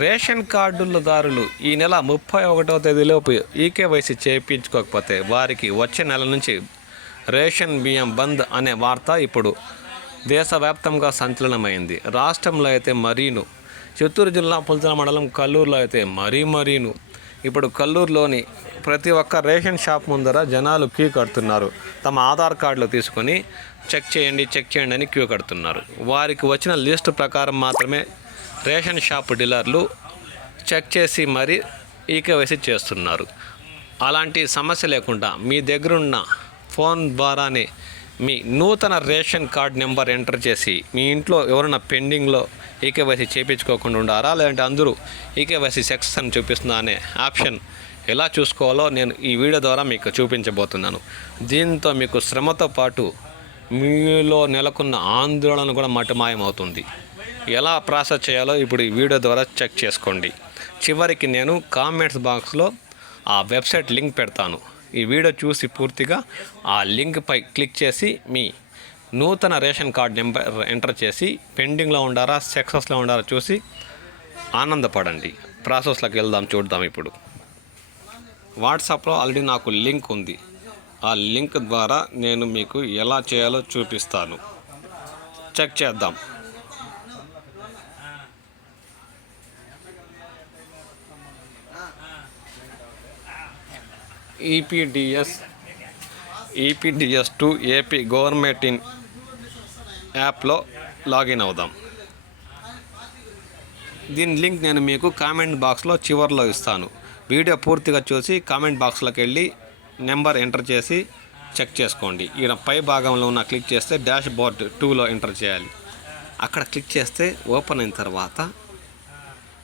Ration కార్డులదారులు ఈ నెల 31వ తేదీలోపు ఈకేవైసీ చేయించుకోకపోతే వారికి వచ్చే నెల నుంచి రేషన్ బియ్యం బంద్ అనే వార్త ఇప్పుడు దేశవ్యాప్తంగా సంచలనమైంది. రాష్ట్రంలో అయితే మరీను, చిత్తూరు జిల్లా పుల్చల మండలం కల్లూరులో అయితే మరీను. ఇప్పుడు కల్లూరులోని ప్రతి ఒక్క రేషన్ షాప్ ముందర జనాలు క్యూ కడుతున్నారు. తమ ఆధార్ కార్డులు తీసుకొని చెక్ చేయండి అని క్యూ కడుతున్నారు. వారికి వచ్చిన లిస్టు ప్రకారం మాత్రమే రేషన్ షాప్ డీలర్లు చెక్ చేసి మరీ ఈకేవైసీ చేస్తున్నారు. అలాంటి సమస్య లేకుండా మీ దగ్గరున్న ఫోన్ ద్వారానే మీ నూతన రేషన్ కార్డ్ నెంబర్ ఎంటర్ చేసి మీ ఇంట్లో ఎవరైనా పెండింగ్లో ఈకేవైసీ చేయించుకోకుండా ఉండారా, లేదంటే అందరూ ఈకేవైసీ సక్సెస్ అని చూపిస్తుందా అనే ఆప్షన్ ఎలా చూసుకోవాలో నేను ఈ వీడియో ద్వారా మీకు చూపించబోతున్నాను. దీంతో మీకు శ్రమతో పాటు మీలో నెలకొన్న ఆందోళన కూడా మటుమాయమవుతుంది. ఎలా ప్రాసెస్ చేయాలో ఇప్పుడు ఈ వీడియో ద్వారా చెక్ చేసుకోండి. చివరికి నేను కామెంట్స్ బాక్స్లో ఆ వెబ్సైట్ లింక్ పెడతాను. ఈ వీడియో చూసి పూర్తిగా ఆ లింక్పై క్లిక్ చేసి మీ నూతన రేషన్ కార్డ్ నెంబర్ ఎంటర్ చేసి పెండింగ్లో ఉండారా సక్సెస్లో ఉండారా చూసి ఆనందపడండి. ప్రాసెస్లోకి చూద్దాం. ఇప్పుడు వాట్సాప్లో ఆల్రెడీ నాకు లింక్ ఉంది. ఆ లింక్ ద్వారా నేను మీకు ఎలా చేయాలో చూపిస్తాను. చెక్ చేద్దాం. EPDS to AP government in యాప్లో లాగిన్ అవుదాం. దీని లింక్ నేను మీకు కామెంట్ బాక్స్లో చివరిలో ఇస్తాను. వీడియో పూర్తిగా చూసి కామెంట్ బాక్స్లోకి వెళ్ళి నెంబర్ ఎంటర్ చేసి చెక్ చేసుకోండి. ఈయన పై భాగంలో ఉన్న క్లిక్ చేస్తే డాష్ బోర్డ్ 2లో ఎంటర్ చేయాలి. అక్కడ క్లిక్ చేస్తే ఓపెన్ అయిన తర్వాత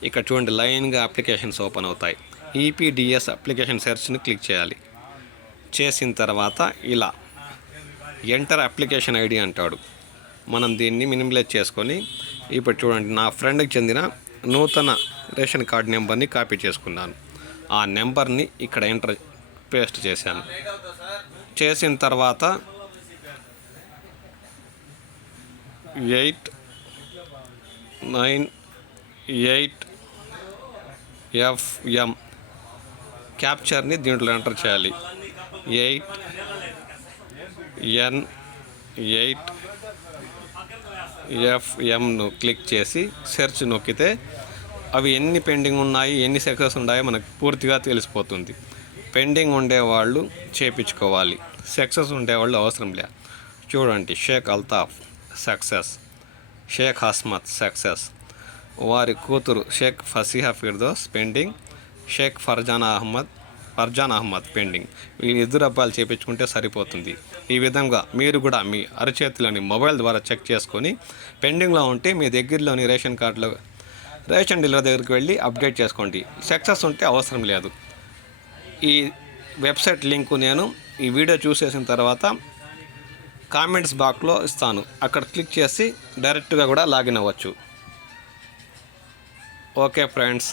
ఇక్కడ చూడండి లైన్గా అప్లికేషన్స్ ఓపెన్ అవుతాయి. ఈపీడిఎస్ అప్లికేషన్ సెర్చ్ని క్లిక్ చేయాలి. చేసిన తర్వాత ఇలా ఎంటర్ అప్లికేషన్ ఐడి అంటాడు. మనం దీన్ని మినిమైజ్ చేసుకొని ఇప్పుడు చూడండి నా ఫ్రెండ్కి చెందిన నూతన రేషన్ కార్డ్ నెంబర్ని కాపీ చేసుకున్నాను. ఆ నెంబర్ని ఇక్కడ పేస్ట్ చేశాను. చేసిన తర్వాత 898FM క్యాప్చర్ని దీంట్లో ఎంటర్ చేయాలి. 8N8FMను క్లిక్ చేసి సెర్చ్ నొక్కితే అవి ఎన్ని పెండింగ్ ఉన్నాయి, ఎన్ని సక్సెస్ ఉన్నాయో మనకు పూర్తిగా తెలిసిపోతుంది. పెండింగ్ ఉండేవాళ్ళు చేయించుకోవాలి, సక్సెస్ ఉండేవాళ్ళు అవసరం లే. చూడండి, షేక్ అల్తాఫ్ సక్సెస్, షేక్ హస్మత్ సక్సెస్, వారి కూతురు షేక్ ఫసీహా ఫిర్దోస్ పెండింగ్, షేక్ ఫర్జాన్ అహ్మద్ పెండింగ్. వీళ్ళిద్దరు అబ్బాయిలు చేయించుకుంటే సరిపోతుంది. ఈ విధంగా మీరు కూడా మీ అరచేతిలోని మొబైల్ ద్వారా చెక్ చేసుకొని పెండింగ్లో ఉంటే మీ దగ్గరలోని రేషన్ కార్డులో రేషన్ డీలర్ దగ్గరికి వెళ్ళి అప్డేట్ చేసుకోండి. సక్సెస్ ఉంటే అవసరం లేదు. ఈ వెబ్సైట్ లింకు నేను ఈ వీడియో చూసేసిన తర్వాత కామెంట్స్ బాక్స్లో ఇస్తాను. అక్కడ క్లిక్ చేసి డైరెక్ట్గా కూడా లాగిన్ అవ్వచ్చు. Okay friends.